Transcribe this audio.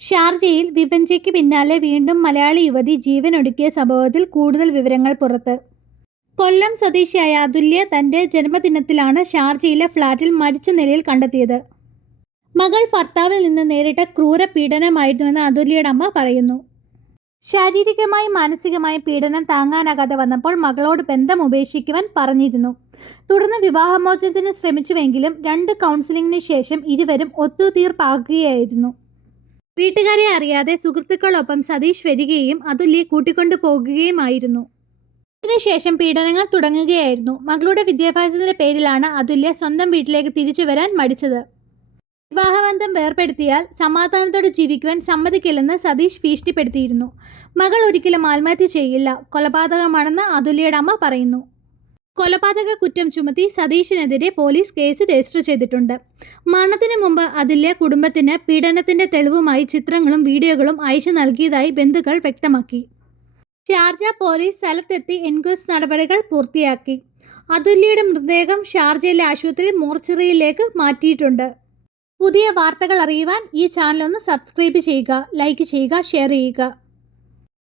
ഷാർജയിൽ വിപഞ്ചയ്ക്ക് പിന്നാലെ വീണ്ടും മലയാളി യുവതി ജീവനൊടുക്കിയ സംഭവത്തിൽ കൂടുതൽ വിവരങ്ങൾ പുറത്ത്. കൊല്ലം സ്വദേശിയായ അതുല്യ തന്റെ ജന്മദിനത്തിലാണ് ഷാർജയിലെ ഫ്ളാറ്റിൽ മരിച്ച നിലയിൽ കണ്ടെത്തിയത്. മകൾ ഭർത്താവിൽ നിന്ന് നേരിട്ട ക്രൂര പീഡനമായിരുന്നുവെന്ന് അതുല്യയുടെ അമ്മ പറയുന്നു. ശാരീരികമായും മാനസികമായും പീഡനം താങ്ങാനാകാതെ വന്നപ്പോൾ മകളോട് ബന്ധം ഉപേക്ഷിക്കുവാൻ പറഞ്ഞിരുന്നു. തുടർന്ന് വിവാഹമോചനത്തിന് ശ്രമിച്ചുവെങ്കിലും രണ്ട് കൗൺസിലിംഗിന് ശേഷം ഇരുവരും ഒത്തുതീർപ്പാക്കുകയായിരുന്നു വീട്ടുകാരെ അറിയാതെ സുഹൃത്തുക്കളൊപ്പം സതീഷ് വരികയും അതുല്യെ കൂട്ടിക്കൊണ്ടു പോകുകയുമായിരുന്നു. ഇതിനുശേഷം പീഡനങ്ങൾ തുടങ്ങുകയായിരുന്നു. മകളുടെ വിദ്യാഭ്യാസത്തിന്റെ പേരിലാണ് അതുല്യ സ്വന്തം വീട്ടിലേക്ക് തിരിച്ചു വരാൻ മടിച്ചത്. വിവാഹബന്ധം വേർപ്പെടുത്തിയാൽ സമാധാനത്തോടെ ജീവിക്കുവാൻ സമ്മതിക്കില്ലെന്ന് സതീഷ് ഭീഷണിപ്പെടുത്തിയിരുന്നു. മകൾ ഒരിക്കലും ആത്മഹത്യ ചെയ്യില്ല. കൊലപാതകമാണെന്ന് അതുല്യയുടെ അമ്മ പറയുന്നു. കൊലപാതക കുറ്റം ചുമത്തി സതീഷിനെതിരെ പോലീസ് കേസ് രജിസ്റ്റർ ചെയ്തിട്ടുണ്ട്. മരണത്തിന് മുമ്പ് അതിലെ കുടുംബത്തിന് പീഡനത്തിന്റെ തെളിവുമായി ചിത്രങ്ങളും വീഡിയോകളും അയച്ചു നൽകിയതായി ബന്ധുക്കൾ വ്യക്തമാക്കി. ഷാർജ പോലീസ് സ്ഥലത്തെത്തി എൻക്വസ്റ്റ് നടപടികൾ പൂർത്തിയാക്കി. അതുല്യയുടെ മൃതദേഹം ഷാർജയിലെ ആശുപത്രി മോർച്ചറിയിലേക്ക് മാറ്റിയിട്ടുണ്ട്. പുതിയ വാർത്തകൾ അറിയുവാൻ ഈ ചാനൽ ഒന്ന് സബ്സ്ക്രൈബ് ചെയ്യുക ലൈക്ക് ചെയ്യുക ഷെയർ ചെയ്യുക.